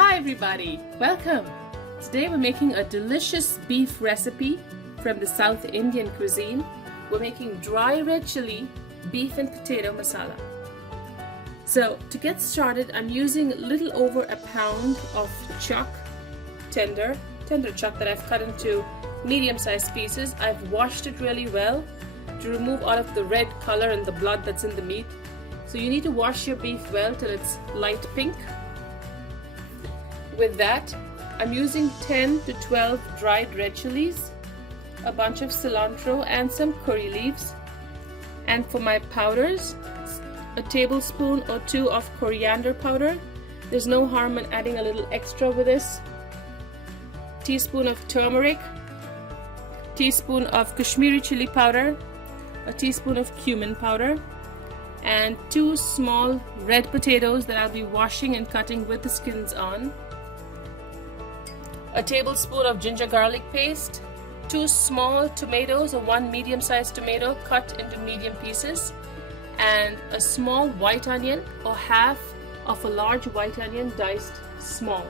Hi everybody, welcome! Today we're making a delicious beef recipe from the South Indian cuisine. We're making dry red chili beef and potato masala. So to get started, I'm using a little over a pound of chuck, tender chuck that I've cut into medium-sized pieces. I've washed it really well to remove all of the red color and the blood that's in the meat. So you need to wash your beef well till it's light pink. With that, I'm using 10 to 12 dried red chilies, a bunch of cilantro and some curry leaves. And for my powders, a tablespoon or two of coriander powder. There's no harm in adding a little extra with this. Teaspoon of turmeric, teaspoon of Kashmiri chili powder, a teaspoon of cumin powder, and 2 small red potatoes that I'll be washing and cutting with the skins on. A tablespoon of ginger garlic paste, 2 small tomatoes or 1 medium-sized tomato cut into medium pieces, and a small white onion or half of a large white onion diced small.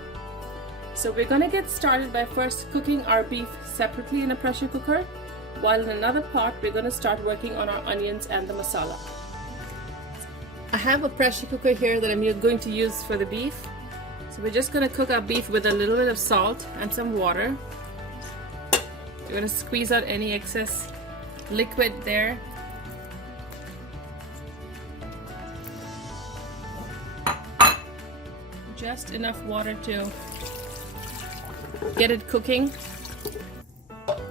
So we're going to get started by first cooking our beef separately in a pressure cooker, while in another pot we're going to start working on our onions and the masala. I have a pressure cooker here that I'm going to use for the beef. So we're just going to cook our beef with a little bit of salt and some water. We're going to squeeze out any excess liquid there. Just enough water to get it cooking,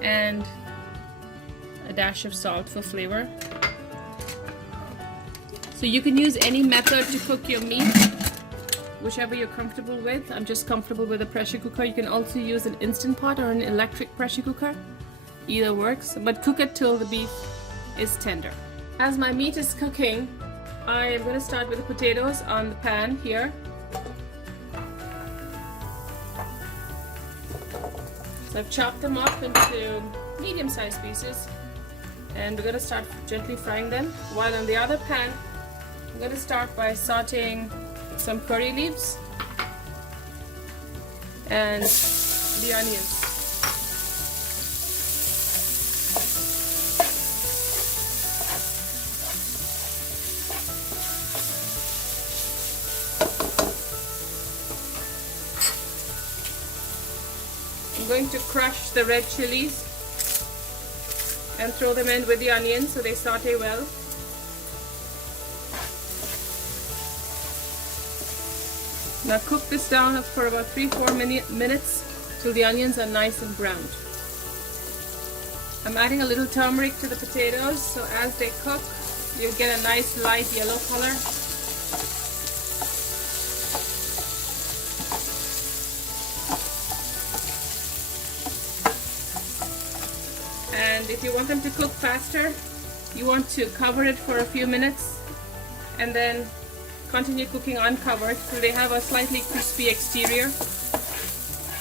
and a dash of salt for flavor. So you can use any method to cook your meat, whichever you're comfortable with. I'm just comfortable with a pressure cooker. You can also use an Instant Pot or an electric pressure cooker. Either works, but cook it till the beef is tender. As my meat is cooking, I am going to start with the potatoes on the pan here. So I've chopped them up into medium-sized pieces, and we're going to start gently frying them. While on the other pan, I'm going to start by sauteing some curry leaves and the onions. I'm going to crush the red chilies and throw them in with the onions so they saute well. Now cook this down for about 3-4 minutes till the onions are nice and browned. I'm adding a little turmeric to the potatoes, so as they cook, you'll get a nice light yellow color. And if you want them to cook faster, you want to cover it for a few minutes and then continue cooking uncovered till they have a slightly crispy exterior.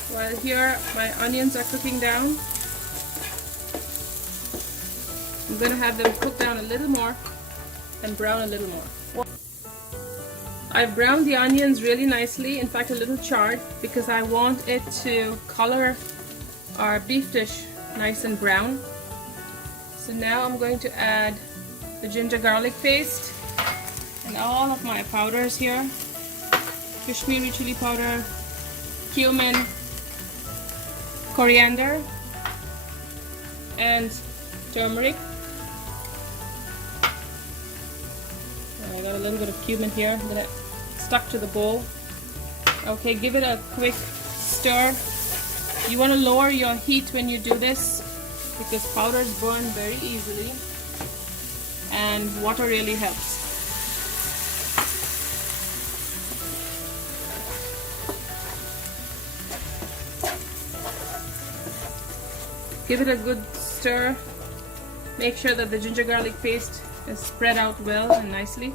While here my onions are cooking down, I'm going to have them cook down a little more and brown a little more. I've browned the onions really nicely, in fact a little charred, because I want it to color our beef dish nice and brown. So now I'm going to add the ginger garlic paste and all of my powders here. Kashmiri chili powder, cumin, coriander, and turmeric. I got a little bit of cumin here that stuck to the bowl. Okay, give it a quick stir. You want to lower your heat when you do this because powders burn very easily and water really helps. Give it a good stir. Make sure that the ginger garlic paste is spread out well and nicely.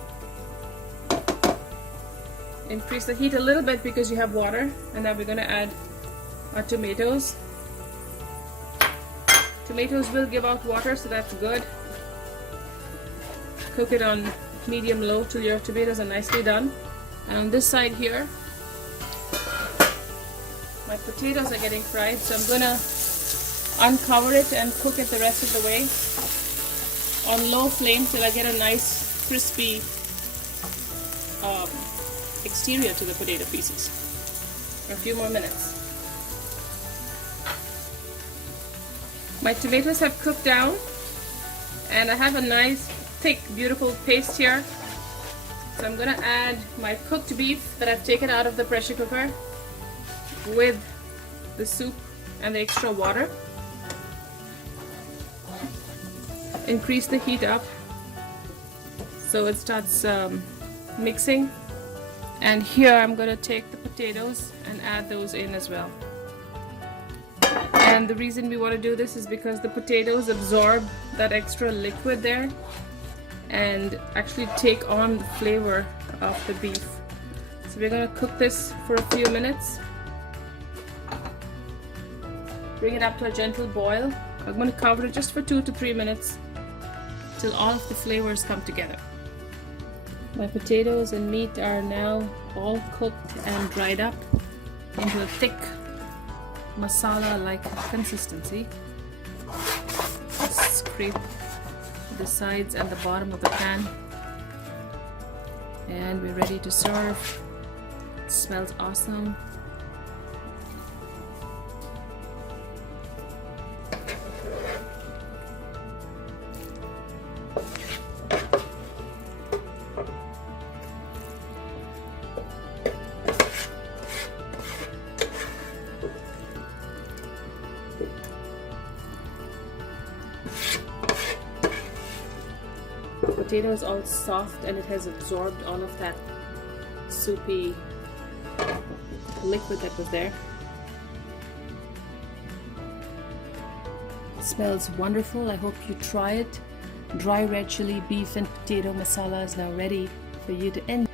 Increase the heat a little bit because you have water, and now we're going to add our tomatoes. Tomatoes will give out water, so that's good. Cook it on medium-low till your tomatoes are nicely done. And on this side here, My potatoes are getting fried, so I'm gonna uncover it and cook it the rest of the way on low flame till I get a nice crispy exterior to the potato pieces for a few more minutes. My tomatoes have cooked down and I have a nice thick beautiful paste here, so I'm gonna add my cooked beef that I've taken out of the pressure cooker with the soup and the extra water. Increase the heat up so it starts mixing, and here I'm going to take the potatoes and add those in as well. And the reason we want to do this is because the potatoes absorb that extra liquid there and actually take on the flavor of the beef. So we're going to cook this for a few minutes. Bring it up to a gentle boil. I'm going to cover it just for 2 to 3 minutes till all of the flavors come together. My potatoes and meat are now all cooked and dried up into a thick masala-like consistency. Just scrape the sides and the bottom of the pan, and we're ready to serve. It smells awesome. The potato is all soft and it has absorbed all of that soupy liquid that was there. It smells wonderful. I hope you try it. Dry red chili beef and potato masala is now ready for you to enjoy.